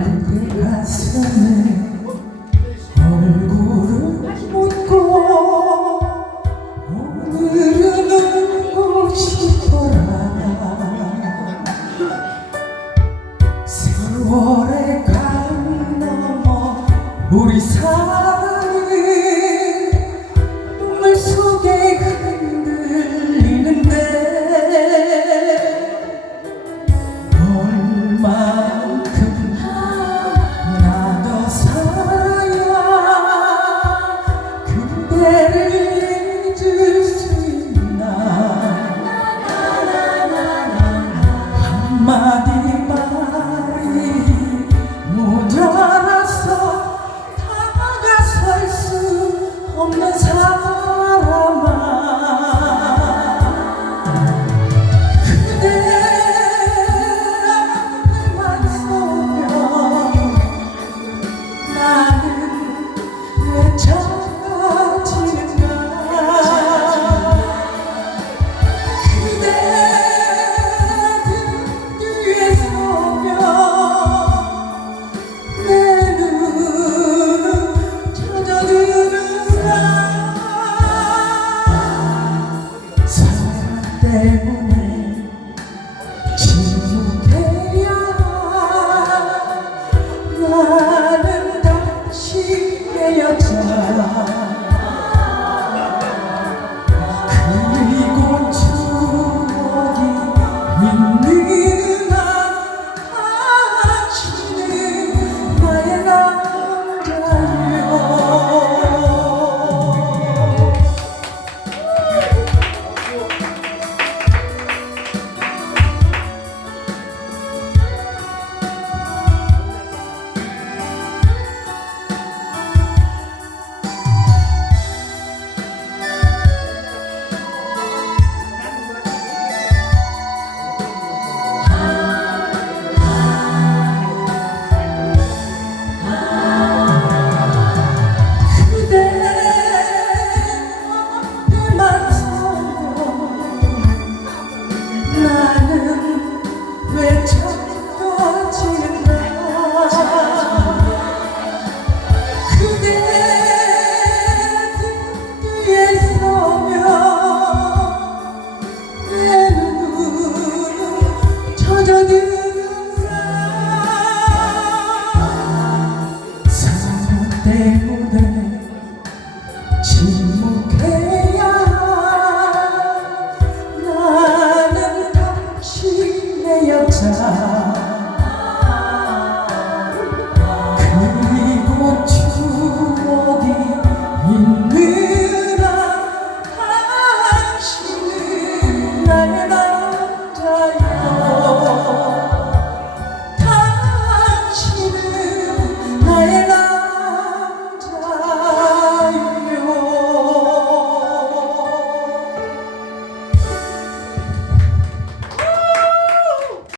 그대 가슴에 얼굴을 묻고 오늘은 울고 싶어라. 세월의 강 넘어 우리 사랑 침묵해야 나는 당신의 여자.